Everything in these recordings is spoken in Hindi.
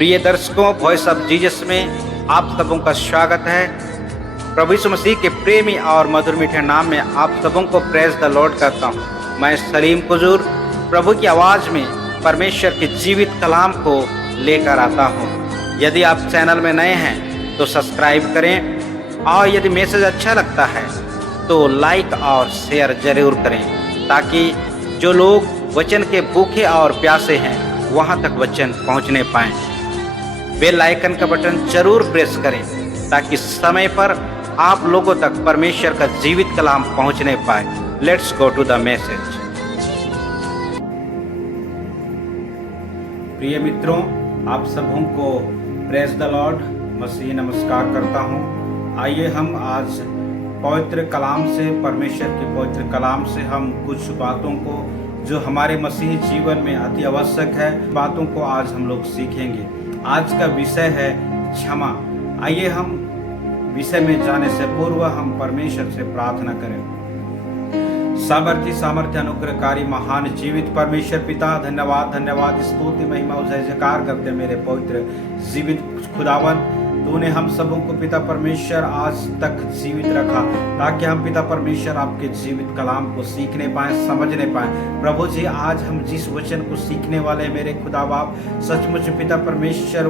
प्रिय दर्शकों, वॉइस ऑफ जीसस में आप सबों का स्वागत है। प्रभु यीशु मसीह के प्रेमी और मधुर मीठे नाम में आप सबों को प्रेज द लॉर्ड करता हूँ। मैं सलीम कुजूर प्रभु की आवाज़ में परमेश्वर के जीवित कलाम को लेकर आता हूँ। यदि आप चैनल में नए हैं तो सब्सक्राइब करें और यदि मैसेज अच्छा लगता है तो लाइक और शेयर जरूर करें, ताकि जो लोग वचन के भूखे और प्यासे हैं वहाँ तक वचन पहुँचने पाएँ। बेल आइकन का बटन जरूर प्रेस करें ताकि समय पर आप लोगों तक परमेश्वर का जीवित कलाम पहुँचने पाए। Let's go to the message. प्रिय मित्रों, आप सबों को प्रेज द लॉर्ड मसीह नमस्कार करता हूँ। आइए हम आज पवित्र कलाम से, परमेश्वर के पवित्र कलाम से हम कुछ बातों को जो हमारे मसीही जीवन में अति आवश्यक है, बातों को आज हम लोग सीखेंगे। आज का विषय है क्षमा। आइए हम विषय में जाने से पूर्व हम परमेश्वर से प्रार्थना करें। सामर्थ्य अनुग्रहकारी महान जीवित परमेश्वर पिता, धन्यवाद स्तुति महिमा और जय जयकार करते मेरे पवित्र जीवित खुदावन। तूने हम सबों को पिता परमेश्वर आज तक जीवित रखा ताकि हम पिता परमेश्वर आपके जीवित कलाम को सीखने पाएं, समझने पाएं। प्रभु जी, आज हम जिस वचन को सीखने वाले मेरे खुदा बाप, सचमुच पिता परमेश्वर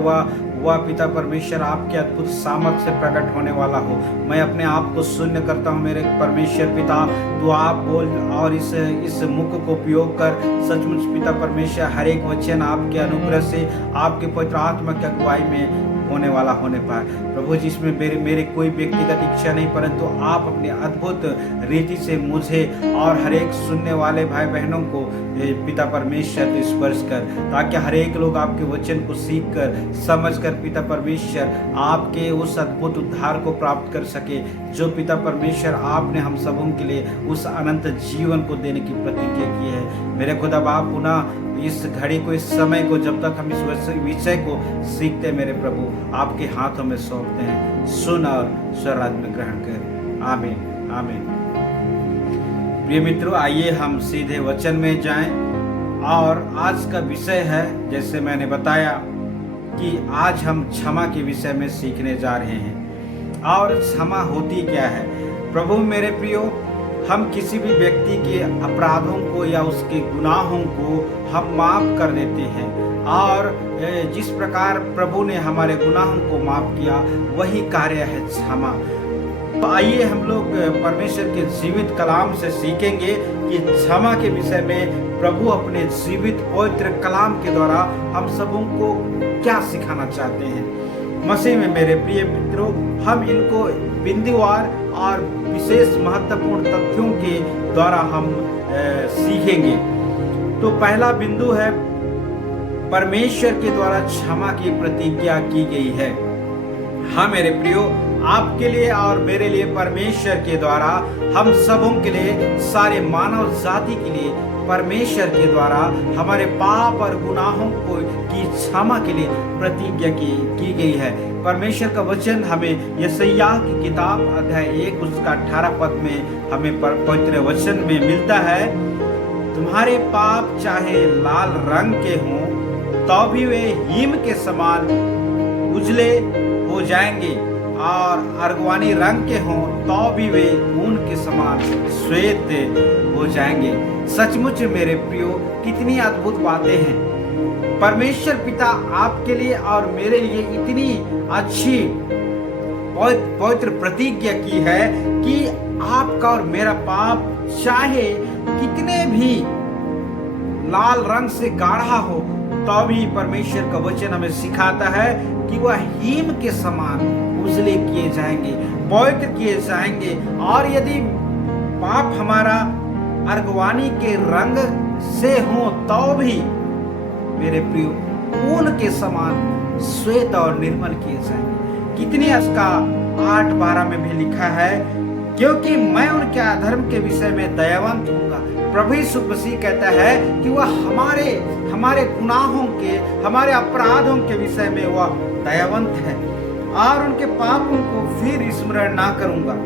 वह पिता परमेश्वर आपके अद्भुत सामर्थ्य से प्रकट होने वाला हो। मैं अपने आप को शून्य करता हूँ मेरे परमेश्वर पिता। तो आप बोल और इस मुख को उपयोग कर सचमुच पिता परमेश्वर हर एक वचन आपके अनुग्रह से, आपके पवित्र आत्मा की अगुवाई में होने वाला होने पाए। प्रभु जी, इसमें मेरे कोई व्यक्तिगत इच्छा नहीं, परंतु आप अपने अद्भुत रीति से मुझे और हर एक सुनने वाले भाई बहनों को पिता परमेश्वर स्पर्श कर, ताकि हर एक लोग आपके वचन को सीख कर, समझ कर पिता परमेश्वर आपके उस अद्भुत उद्धार को प्राप्त कर सके जो पिता परमेश्वर आपने हम सबों के लिए उस अनंत जीवन को देने की प्रतिज्ञा की है। मेरे खुदा बाप, पुनः इस घड़ी को, इस समय को, जब तक हम इस विषय को सीखते मेरे प्रभु, आपके हाथों में सौंपते हैं। सुन और स्वराज में ग्रहण कर। आमीन आमीन। प्रिय मित्रों, आइए हम सीधे वचन में जाएं। और आज का विषय है, जैसे मैंने बताया कि आज हम क्षमा के विषय में सीखने जा रहे हैं। और क्षमा होती क्या है? प्रभु मेरे प्रियो, हम किसी भी व्यक्ति के अपराधों को या उसके गुनाहों को हम माफ कर देते हैं, और जिस प्रकार प्रभु ने हमारे गुनाहों को माफ किया वही कार्य है क्षमा। तो आइए हम लोग परमेश्वर के जीवित कलाम से सीखेंगे कि क्षमा के विषय में प्रभु अपने जीवित पवित्र कलाम के द्वारा हम सबों को क्या सिखाना चाहते हैं। मसीह में मेरे प्रिय मित्रों, हम इनको बिंदुवार और विशेष महत्वपूर्ण तथ्यों के द्वारा हम सीखेंगे। तो पहला बिंदु है, परमेश्वर के द्वारा क्षमा की प्रतिज्ञा की गई है। हाँ मेरे प्रियो, आपके लिए और मेरे लिए परमेश्वर के द्वारा, हम सबों के लिए, सारे मानव जाति के लिए परमेश्वर के द्वारा हमारे पाप और गुनाहों को की क्षमा के लिए प्रतिज्ञा की गई है। परमेश्वर का वचन हमें यशायाह की किताब अध्याय 1 उसका 18 पद में हमें पवित्र वचन में मिलता है, तुम्हारे पाप चाहे लाल रंग के हों तो भी वे हिम के समान उजले हो जाएंगे, और अर्गवानी रंग के हों तो भी वे ऊन के समान श्वेत हो जाएंगे। सचमुच मेरे प्रियो, कितनी अद्भुत बातें हैं। परमेश्वर पिता आपके लिए और मेरे लिए इतनी अच्छी पवित्र प्रतिज्ञा की है कि आपका और मेरा पाप चाहे कितने भी लाल रंग से गाढ़ा हो तो भी परमेश्वर का वचन हमें सिखाता है कि वह हिम के समान उजले किए जाएंगे, पवित्र किए जाएंगे। और यदि पाप हमारा अर्गवानी के रंग से हो तो भी मेरे प्रियो ऊन के समान श्वेत और निर्मल किए जाएंगे। कितनी इसका 8:12 में भी लिखा है, क्योंकि मैं उनके अधर्म के विषय में दयावंत होऊंगा। प्रभु यीशु मसीह कहता है कि वह हमारे गुनाहों के, हमारे अपराधों के विषय में वह दयावंत है, और उनके पापों को फिर स्मरण ना करूंगा।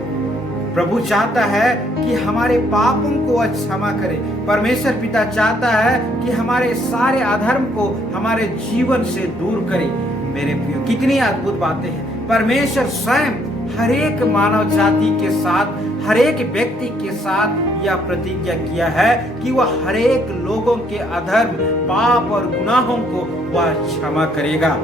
प्रभु चाहता है कि हमारे पापों को क्षमा करे। परमेश्वर पिता चाहता है कि हमारे सारे अधर्म को हमारे जीवन से दूर करे। मेरे प्रियो, कितनी अद्भुत बातें हैं। परमेश्वर स्वयं हर एक मानव जाति के साथ, हर एक व्यक्ति के साथ यह प्रतिज्ञा किया है कि वह हर एक लोगों के अधर्म, पाप और गुनाहों को वह क्षमा करेगा।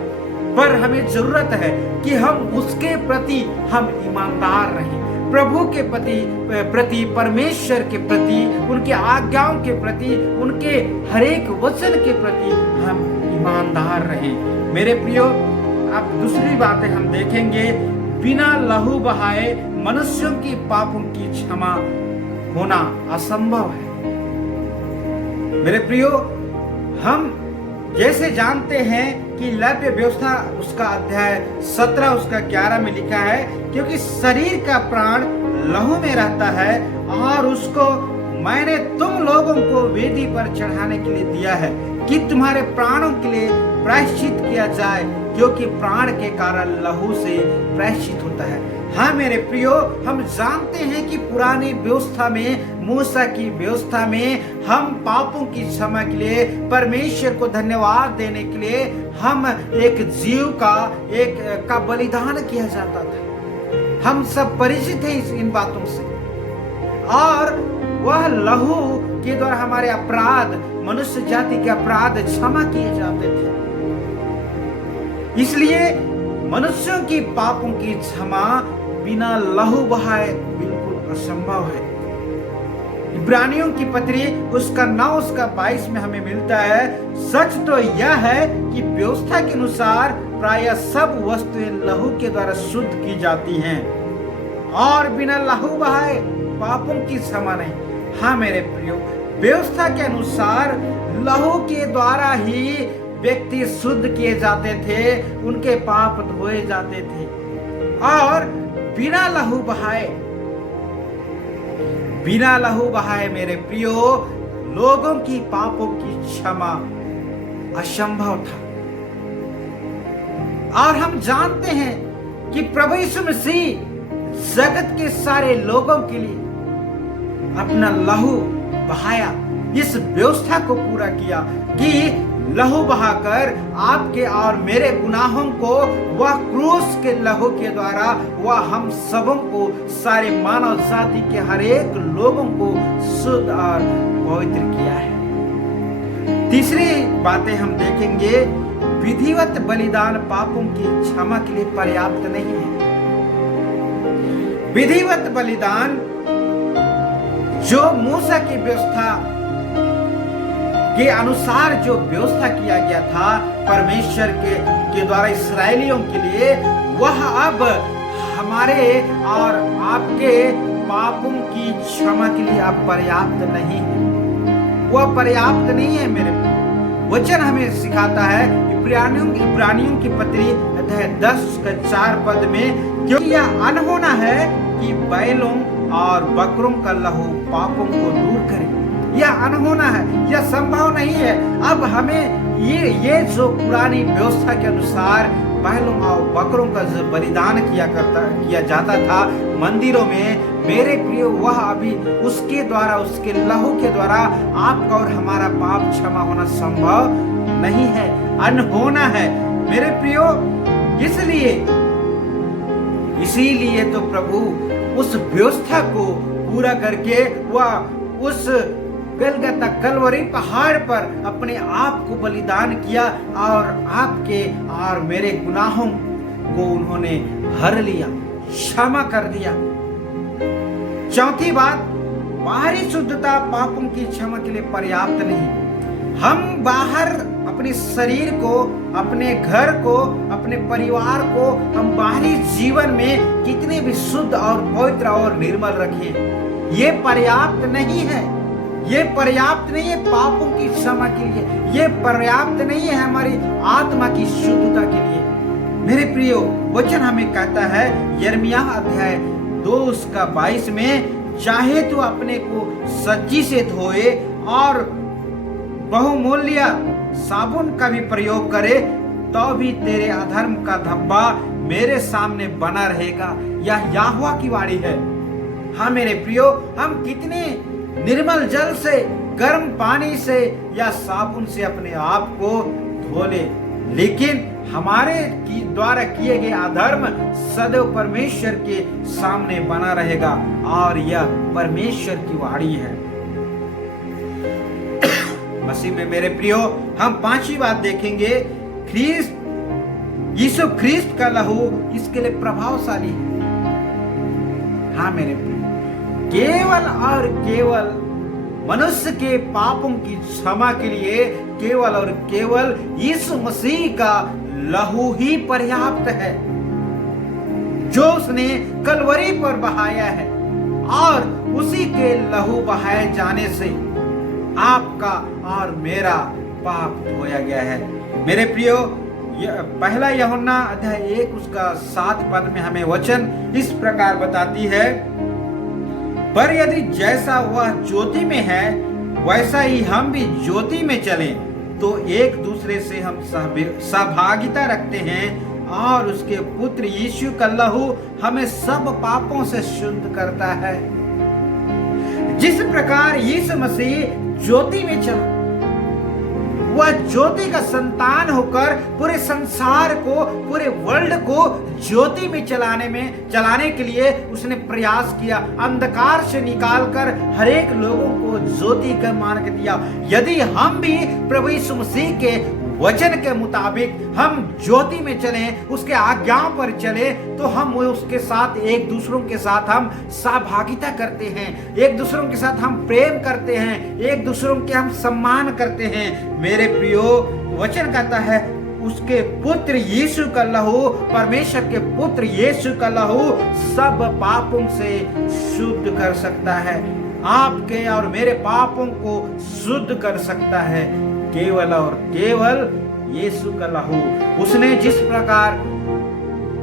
पर हमें जरूरत है कि हम उसके प्रति हम ईमानदार रहें, प्रभु के प्रति, परमेश्वर के प्रति, उनके आज्ञाओं के प्रति, उनके हर एक वचन के प्रति हम ईमानदार रहें। मेरे प्रियो, अब दूसरी बातें हम देखेंगे, बिना लहू बहाए मनुष्यों की पापों की क्षमा होना असंभव है। मेरे प्रियो, हम जैसे जानते हैं कि लव्य व्यवस्था उसका अध्याय 17 उसका 11 में लिखा है, क्योंकि शरीर का प्राण लहू में रहता है और उसको मैंने तुम लोगों को वेदी पर चढ़ाने के लिए दिया है कि तुम्हारे प्राणों के लिए प्रायश्चित किया जाए, क्योंकि प्राण के कारण लहू से प्रायश्चित होता है। हाँ मेरे प्रियो, हम जानते हैं कि पुरानी व्यवस्था में, मूसा की व्यवस्था में, हम पापों की क्षमा के लिए परमेश्वर को धन्यवाद देने के लिए हम एक जीव का बलिदान किया जाता था। हम सब परिचित हैं इन बातों से, और वह लहू के द्वारा हमारे अपराध, मनुष्य जाति के अपराध क्षमा किए जाते थे। इसलिए मनुष्यों की पापों की क्षमा बिना लहू बहाए बिल्कुल असंभव है। इब्रानियों की पत्री उसका 9 उसका 22 में हमें मिलता है, सच तो यह है कि व्यवस्था के अनुसार प्रायः सब वस्तुएं लहू के द्वारा शुद्ध की जाती हैं और बिना लहू बहाए पापों की क्षमा नहीं। हाँ मेरे प्रियो, व्यवस्था के अनुसार लहू के द्वारा ही व्यक्ति शुद्ध किए जाते थे, उनके पाप धोए जाते थे, और बिना लहू बहाए मेरे प्रियो लोगों की पापों की क्षमा असंभव था। और हम जानते हैं कि प्रभु यीशु मसीह जगत के सारे लोगों के लिए अपना लहू बहाया, इस व्यवस्था को पूरा किया कि लहू बहाकर आपके और मेरे गुनाहों को वह क्रूस के लहू के द्वारा वह हम सबों को, सारे मानव जाति के हर एक लोगों को शुद्ध और पवित्र किया है। तीसरी बातें हम देखेंगे, विधिवत बलिदान पापों की क्षमा के लिए पर्याप्त नहीं है। विधिवत बलिदान जो मूसा की व्यवस्था के अनुसार जो व्यवस्था किया गया था परमेश्वर के द्वारा इस्राएलियों के लिए, वह अब हमारे और आपके पापों की क्षमा के लिए अब पर्याप्त नहीं है। वह पर्याप्त नहीं है। मेरे वचन हमें सिखाता है इब्रानियों की पत्री अध्याय 10 का 4 पद में, क्योंकि यह अनहोना है कि बैलों और बकरों का लहू पापों को दूर करे। यह अनहोना है, यह संभव नहीं है। अब हमें ये जो पुरानी व्यवस्था के अनुसार बैलों और बकरों का जो बलिदान किया जाता था मंदिरों में, मेरे प्रियो, वह अभी उसके द्वारा, उसके लहू के द्वारा आपका और हमारा पाप क्षमा होना संभव नहीं है, अनहोना है मेरे प्रियो। इसीलिए तो प्रभु उस व्यवस्था को पूरा करके वह उस गलगता कलवरी पहाड़ पर अपने आप को बलिदान किया और आपके और मेरे गुनाहों को उन्होंने हर लिया, क्षमा कर दिया। चौथी बात, बाहरी शुद्धता पापों की क्षमा के लिए पर्याप्त नहीं। हम बाहर अपने शरीर को, अपने घर को, अपने परिवार को हम बाहरी जीवन में कितने भी शुद्ध और पवित्र और निर्मल रखें, ये पर्याप्त नहीं है। ये पर्याप्त नहीं है पापों की क्षमा के लिए, ये पर्याप्त नहीं है हमारी आत्मा की शुद्धता के लिए। मेरे प्रियो, वचन हमें कहता है यिर्मयाह अध्याय 2 उसका 22 में, चाहे तू अपने को सच्ची से धोए और बहुमूल्य साबुन का भी प्रयोग करे, तो भी तेरे अधर्म का धब्बा मेरे सामने बना रहेगा। यह यहोवा की वाणी है। हाँ मेरे प्रियो, हम कितने निर्मल जल से, गर्म पानी से या साबुन से अपने आप को धो ले, लेकिन हमारे द्वारा किए गए अधर्म सदैव परमेश्वर के सामने बना रहेगा, और यह परमेश्वर की वाणी है। मसीह में मेरे प्रियो, हम पांचवी बात देखेंगे, यीशु ख्रिस्त का लहू इसके लिए प्रभावशाली है। हाँ मेरे प्रियो, केवल और केवल मनुष्य के पापों की क्षमा के लिए केवल और केवल यीशु मसीह का लहू ही पर्याप्त है, जो उसने कलवरी पर बहाया है। और उसी के लहू बहाए जाने से आपका और मेरा पाप धोया गया है। मेरे प्रियो, पहला यूहन्ना अध्याय 1 उसका 7 पद में हमें वचन इस प्रकार बताती है, पर यदि जैसा वह ज्योति में है वैसा ही हम भी ज्योति में चलें, तो एक दूसरे से हम सहभागिता रखते हैं, और उसके पुत्र यीशु का लहू हमें सब पापों से शुद्ध करता है। जिस प्रकार यीशु मसीह ज्योति में चला, वह ज्योति का संतान होकर पूरे संसार को, पूरे वर्ल्ड को ज्योति में चलाने के लिए उसने प्रयास किया। अंधकार से निकालकर हर एक लोगों को ज्योति का मार्ग दिया। यदि हम भी प्रभु यीशु मसीह के वचन के मुताबिक हम ज्योति में चलें, उसके आज्ञाओं पर चले, तो हम उसके साथ एक दूसरों के साथ हम सहभागिता करते हैं, एक दूसरों के साथ हम प्रेम करते हैं, एक दूसरों के हम सम्मान करते हैं। मेरे प्रियो, वचन कहता है उसके पुत्र यीशु का लहू, परमेश्वर के पुत्र यीशु का लहू सब पापों से शुद्ध कर सकता है, आपके और मेरे पापों को शुद्ध कर सकता है, केवल और केवल यीशु का लहू। उसने जिस प्रकार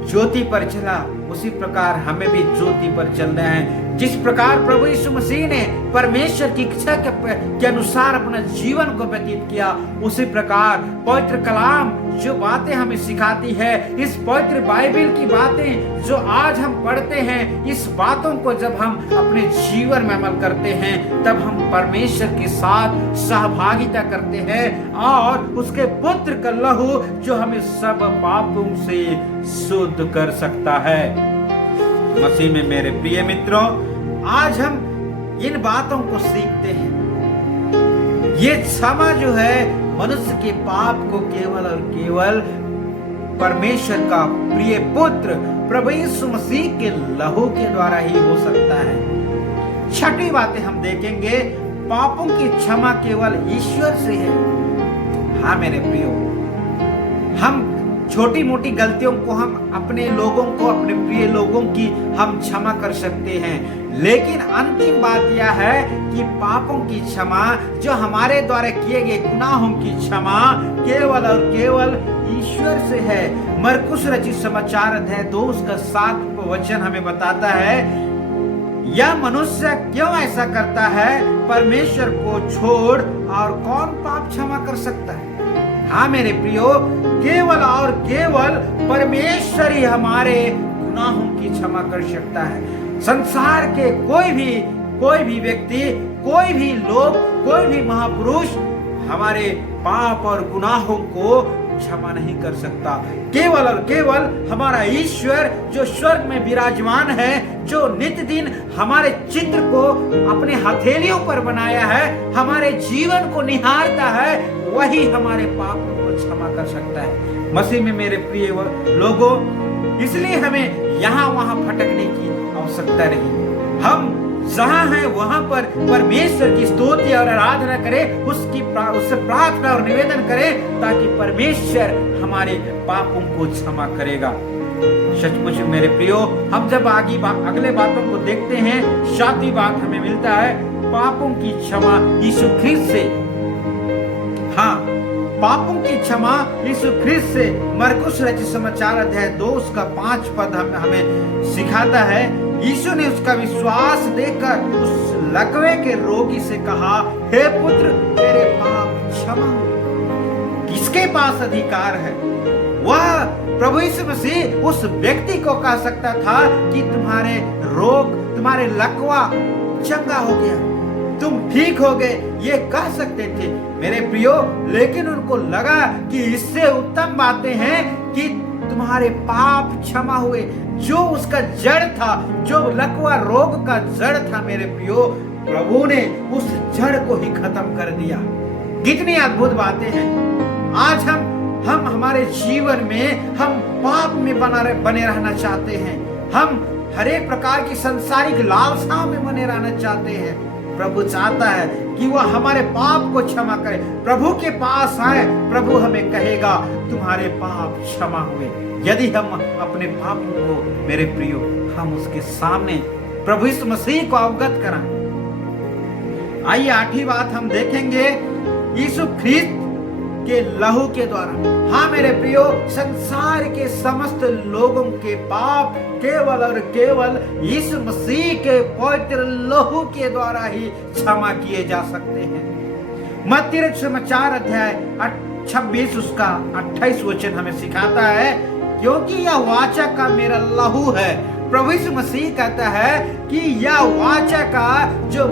ज्योति पर चला, उसी प्रकार हमें भी ज्योति पर चलना है। जिस प्रकार प्रभु यीशु मसीह ने परमेश्वर की इच्छा के अनुसार अपना जीवन को व्यतीत किया, उसी प्रकार पवित्र कलाम जो बातें हमें सिखाती है, इस पवित्र बाइबल की बातें जो आज हम पढ़ते हैं, इस बातों को जब हम अपने जीवन में अमल करते हैं, तब हम परमेश्वर के साथ सहभागिता करते हैं, और उसके पुत्र का लहू जो हमें सब पापों से शुद्ध कर सकता है। मसीह में मेरे प्रिय मित्रों, आज हम इन बातों को सीखते हैं। ये क्षमा जो है मनुष्य के पाप को केवल और केवल परमेश्वर का प्रिय पुत्र प्रभु यीशु मसीह के लहू के द्वारा ही हो सकता है। छठी बातें हम देखेंगे, पापों की क्षमा केवल ईश्वर से है। हाँ मेरे प्रियो, हम छोटी मोटी गलतियों को हम अपने लोगों को, अपने प्रिय लोगों की हम क्षमा कर सकते हैं, लेकिन अंतिम बात यह है कि पापों की क्षमा, जो हमारे द्वारा किए गए गुनाहों की क्षमा केवल और केवल ईश्वर से है। मरकुस रचित समाचार अध्याय 2 उसका 7 वचन हमें बताता है, यह मनुष्य क्यों ऐसा करता है, परमेश्वर को छोड़ और कौन पाप क्षमा कर सकता है। हाँ मेरे प्रियो, केवल और केवल परमेश्वर ही हमारे गुनाहों की क्षमा कर सकता है। संसार के कोई भी व्यक्ति, कोई भी लोग, कोई भी महापुरुष हमारे पाप और गुनाहों को क्षमा नहीं कर सकता। केवल और केवल हमारा ईश्वर जो स्वर्ग में विराजमान है, जो नित्य दिन हमारे चित्र को अपने हथेलियों पर बनाया है, हमारे जीवन को निहारता है, वही हमारे पापों को क्षमा कर सकता है। मसीह में मेरे प्रिय लोगों, इसलिए हमें यहाँ वहाँ भटकने की आवश्यकता नहीं। हम जहाँ हैं वहाँ पर परमेश्वर की स्तुति और आराधना करें, उससे प्रार्थना और निवेदन करें, ताकि परमेश्वर हमारे पापों को क्षमा करेगा। सचमुच मेरे प्रियो, हम जब अगले बातों को देखते हैं, 7वीं बात हमें मिलता है पापों की क्षमा यीशु ख्रिस्त से। हाँ, पापों की क्षमा यीशु ख्रिस्त से। मरकुस रचित समाचार अध्याय 2 उसका 5 पद हमें सिखाता है, यीशु ने उसका विश्वास देखकर उस लकवे के रोगी से कहा, हे पुत्र, तेरे पाप क्षमा हुए। किसके पास अधिकार है? वह प्रभु यीशु मसीह उस व्यक्ति को कह सकता था कि तुम्हारे रोग, तुम्हारे लकवा चंगा हो गया। तुम ठीक हो गए, ये कह सकते थे मेरे प्रियो, लेकिन उनको लगा कि इससे उत्तम बातें हैं कि तुम्हारे पाप क्षमा हुए। जो उसका जड़ था, जो लकवा रोग का जड़ था मेरे प्रियो, प्रभु ने उस जड़ को ही खत्म कर दिया। कितनी अद्भुत बातें हैं। आज हम हमारे जीवन में हम पाप में बने रहना चाहते हैं, हम हर एक प्रकार की संसारिक लालसाओं में बने रहना चाहते हैं। प्रभु चाहता है कि वह हमारे पाप को क्षमा करे। प्रभु के पास आए, प्रभु हमें कहेगा तुम्हारे पाप क्षमा हुए। यदि हम अपने पापों को मेरे प्रियो हम उसके सामने प्रभु यीशु मसीह को अवगत कराएं। आइए 8वीं बात हम देखेंगे, यीशु ख्रिस्त के लहू के द्वारा। हाँ मेरे प्रियो, संसार के समस्त लोगों के पाप केवल और केवल यीशु मसीह के पवित्र लहू के द्वारा ही क्षमा किए जा सकते हैं। मत्ती रचित समाचार अध्याय 26 उसका 28 वचन हमें सिखाता है, क्योंकि यह वाचा का मेरा लहू है। प्रभु यीशु मसीह कहता है कि यह वाचा का जो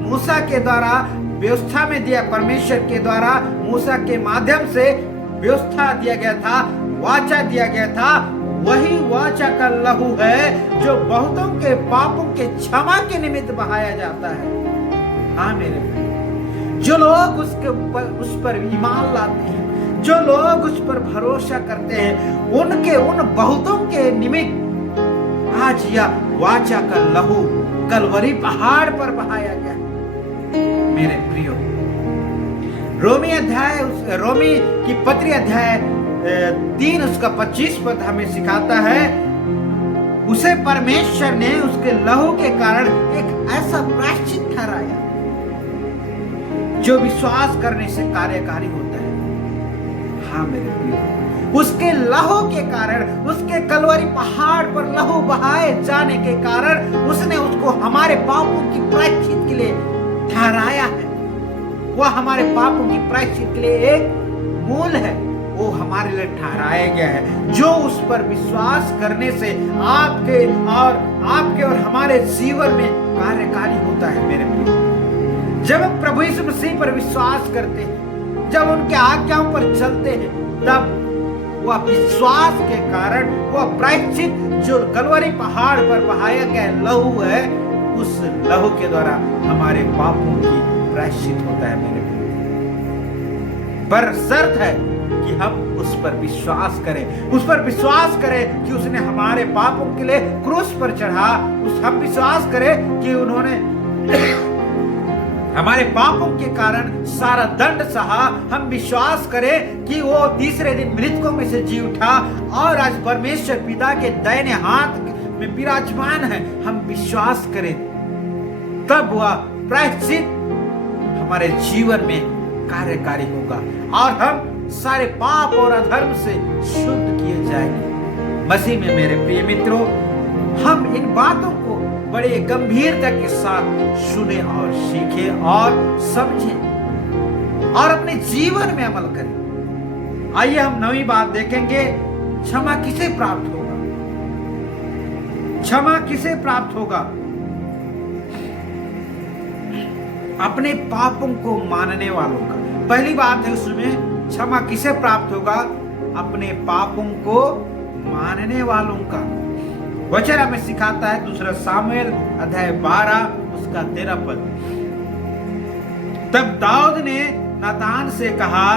मूसा के द्वारा व्यवस्था में दिया, परमेश्वर के द्वारा मूसा के माध्यम से व्यवस्था दिया गया था, वाचा दिया गया था, वही वाचा का लहू है जो बहुतों के पापों के क्षमा के निमित्त बहाया जाता है। हाँ मेरे भाई, जो लोग उस पर ईमान लाते हैं, जो लोग उस पर भरोसा करते हैं, उनके उन बहुतों के निमित्त आज यह वाचा का लहू कलवरी पहाड़ पर बहाया गया। मेरे प्रियो, रोमी की पत्री अध्याय 3 उसका 25 पद हमें सिखाता है, उसे परमेश्वर ने उसके लहू के कारण एक ऐसा प्रायश्चित ठहराया जो विश्वास करने से कार्यकारी होता है। हाँ मेरे प्रियो, उसके लहू के कारण, उसके कलवरी पहाड़ पर लहू बहाए जाने के कारण उसने उसको हमारे पापों की प्रायश्चित के लिए ठहराया है। वह हमारे पापों की प्रायश्चित के लिए एक मूल है, वो हमारे लिए ठहराया गया है, जो उस पर विश्वास करने से आपके और हमारे जीवन में कार्यकारी होता है। मेरे प्रिय, जब हम प्रभु यीशु मसीह पर विश्वास करते हैं, जब उनके आज्ञाओं पर चलते हैं, तब वह विश्वास के कारण वह प्रायश्चित जो कलवरी पहाड़ पर बहाया गया लहू है, उस लहू के द्वारा हमारे पापों की प्रायश्चित होता है। मेरे पर शर्त है कि हम उस पर विश्वास करें, उस पर विश्वास करें कि उसने हमारे पापों के लिए क्रूस पर चढ़ा। हम विश्वास करें कि उन्होंने हमारे पापों के कारण सारा दंड सहा। हम विश्वास करें कि वो तीसरे दिन मृतकों में से जी उठा और आज परमेश्वर पिता के दाहिने हाथ में विराजमान है। हम विश्वास करें, तब वह प्रायश्चित हमारे जीवन में कार्यकारी होगा और हम सारे पाप और अधर्म से शुद्ध किए जाएंगे। मसीह में मेरे प्रिय मित्रों, हम इन बातों को बड़े गंभीरता के साथ सुने और सीखें और समझें और अपने जीवन में अमल करें। आइए हम 9वीं बात देखेंगे, क्षमा किसे प्राप्त होगा। क्षमा किसे प्राप्त होगा? अपने पापों को मानने वालों का। पहली बात है उसमें, क्षमा किसे प्राप्त होगा? अपने पापों को मानने वालों का। वचन हमें सिखाता है 2 सामुएल अध्याय 12 उसका 13 पद। तब दाऊद ने नातान से कहा,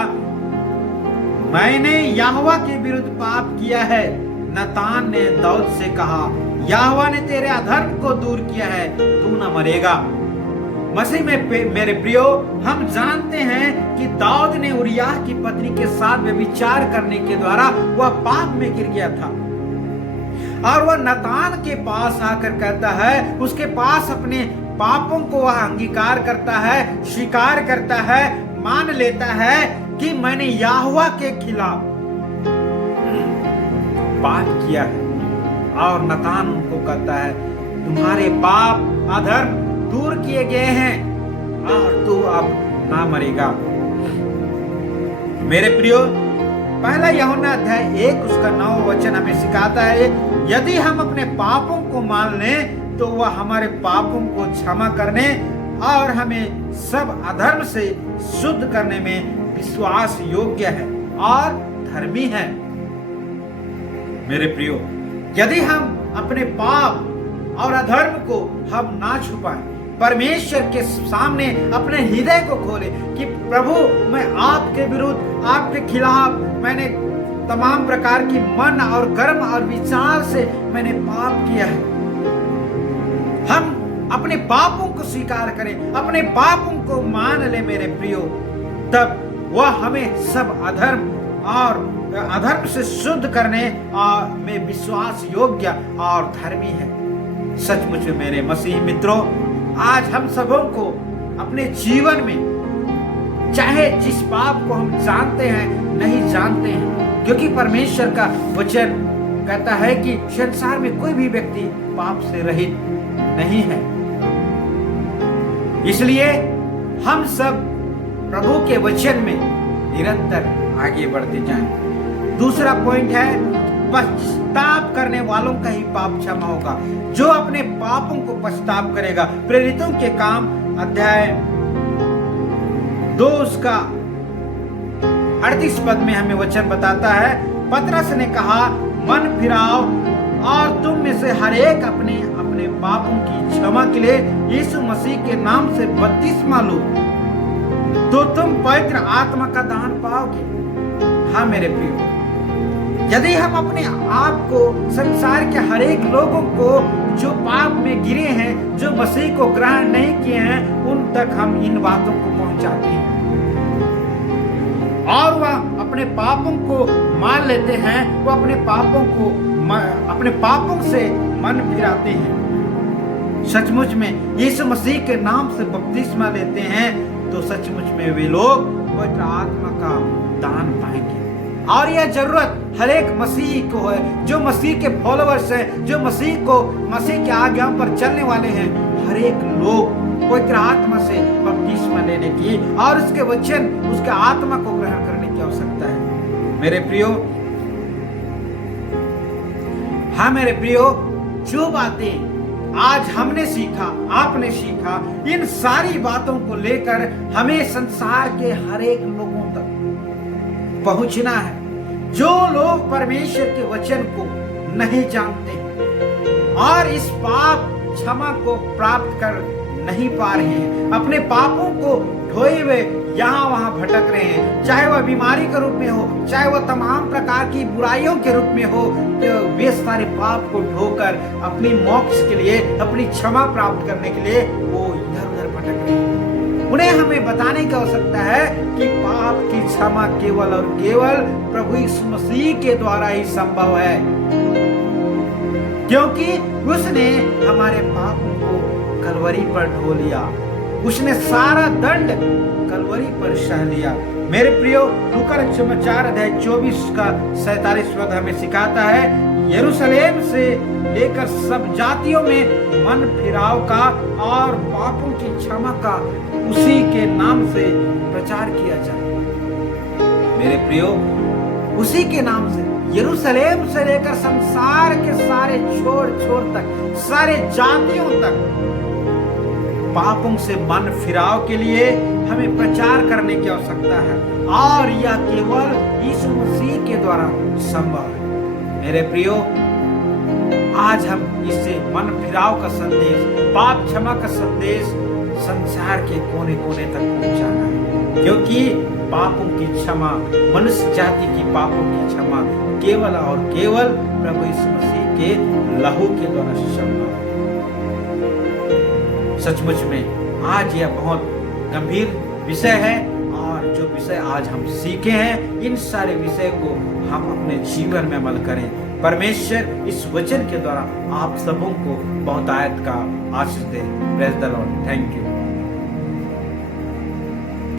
मैंने यहोवा के विरुद्ध पाप किया है। नातान ने दाऊद से कहा, यहोवा ने तेरे अधर्म को दूर किया है, तू न मरेगा। मसीह में मेरे प्रियो, हम जानते हैं कि दाऊद ने उरिय्याह की पत्नी के साथ व्यभिचार करने के द्वारा वह पाप में गिर गया था और वह नातान के पास आकर कहता है, उसके पास अपने पापों को वह अंगीकार करता है, स्वीकार करता है, मान लेता है कि मैंने यहोवा के खिलाफ पाप किया है। और नातान उनको कहता है, तुम्हारे पाप अधर्म दूर किए गए हैं और तू अब ना मरेगा। मेरे प्रियो, पहला यूहन्ना अध्याय 1 उसका 9 वचन हमें सिखाता है, यदि हम अपने पापों को मान लें तो वह हमारे पापों को क्षमा करने और हमें सब अधर्म से शुद्ध करने में विश्वास योग्य है और धर्मी है। मेरे प्रियो, यदि हम अपने पाप और अधर्म को हम ना छुपाएं, परमेश्वर के सामने अपने हृदय को खोले कि प्रभु, मैं आपके विरुद्ध, आपके खिलाफ मैंने तमाम प्रकार की मन और कर्म और विचार से मैंने पाप किया है। हम अपने पापों को स्वीकार करें, अपने पापों को मान ले मेरे प्रियो, तब वह हमें सब अधर्म और अधर्म से शुद्ध करने में विश्वास योग्य और धर्मी है। सचमुच में मेरे मसीह मित्रों, आज हम सबों को अपने जीवन में, चाहे जिस पाप को हम जानते हैं नहीं जानते हैं, क्योंकि परमेश्वर का वचन कहता है कि संसार में कोई भी व्यक्ति पाप से रहित नहीं है। इसलिए हम सब प्रभु के वचन में निरंतर आगे बढ़ते जाएं। दूसरा पॉइंट है, पश्चाताप करने वालों का ही पाप क्षमा होगा। जो अपने पापों को पश्चाताप करेगा। प्रेरितों के काम अध्याय 2 उसका 38 पद में हमें वचन बताता है, पतरस ने कहा, मन फिराओ और तुम में से हर एक अपने अपने पापों की क्षमा के लिए यीशु मसीह के नाम से बपतिस्मा लो, तो तुम पवित्र आत्मा का दान पाओगे। हाँ मेरे प्रियो, यदि हम अपने आप को, संसार के हर एक लोगों को जो पाप में गिरे हैं, जो मसीह को ग्रहण नहीं किए हैं, उन तक हम इन बातों को पहुंचाते हैं और वह अपने पापों को मान लेते हैं, वो अपने पापों से मन फिराते हैं। सचमुच में यीशु मसीह के नाम से बपतिस्मा लेते हैं तो सचमुच में वे लोग पवित्र आत्मा का दान पाएंगे। और यह जरूरत हर एक मसीह को है, जो मसीह के फॉलोअर्स हैं, जो मसीह के आज्ञाओं पर चलने वाले हैं। हर एक लोग पवित्र आत्मा से बपतिस्मा लेने की और उसके वचन, उसके आत्मा को ग्रहण करने की आवश्यकता है। मेरे प्रियो, हाँ मेरे प्रियो, जो बातें आज हमने सीखा, आपने सीखा, इन सारी बातों को लेकर हमें संसार के हर एक लोगों तक पहुंचना है। जो लोग परमेश्वर के वचन को नहीं जानते और इस पाप क्षमा को प्राप्त कर नहीं पा रहे हैं, अपने पापों को ढोए हुए यहाँ वहां भटक रहे हैं, चाहे वह बीमारी के रूप में हो, चाहे वह तमाम प्रकार की बुराइयों के रूप में हो, तो वे सारे पाप को ढोकर अपनी मोक्ष के लिए, अपनी क्षमा प्राप्त करने के लिए वो इधर उधर भटक रहे हैं। उन्हें हमें बताने की आवश्यकता है कि पाप की क्षमा केवल और केवल प्रभु यीशु मसीह के द्वारा ही संभव है, क्योंकि उसने हमारे पापों को कलवरी पर ढो लिया, उसने सारा दंड कलवरी पर सह लिया। मेरे प्रियो, लूका समाचार अध्याय 24 का 47 पद हमें सिखाता है, यरूशलेम से लेकर सब जातियों में मन फिराव का और पापों की क्षमा का उसी के नाम से प्रचार किया जाए। मेरे प्रियो, उसी के नाम से, यरूशलेम से लेकर संसार के सारे छोर तक, सारे जातियों तक पापों से मन फिराव के लिए हमें प्रचार करने की आवश्यकता है और यह केवल यीशु मसीह के द्वारा संभव है। मेरे प्रियो, आज हम इससे मन फिराव का संदेश, पाप क्षमा का संदेश संसार के कोने कोने तक पहुंचाना है, क्योंकि पापों की क्षमा, मनुष्य जाति की पापों की क्षमा केवल और केवल प्रभु यीशु मसीह के लहू के द्वारा संभव है। सचमुच में आज यह बहुत गंभीर विषय है और जो विषय आज हम सीखे हैं, इन सारे विषय को हम अपने जीवन में अमल करें। परमेश्वर इस वचन के द्वारा आप सबों को बहुतायत का आशीष दे। Praise the Lord. Thank you.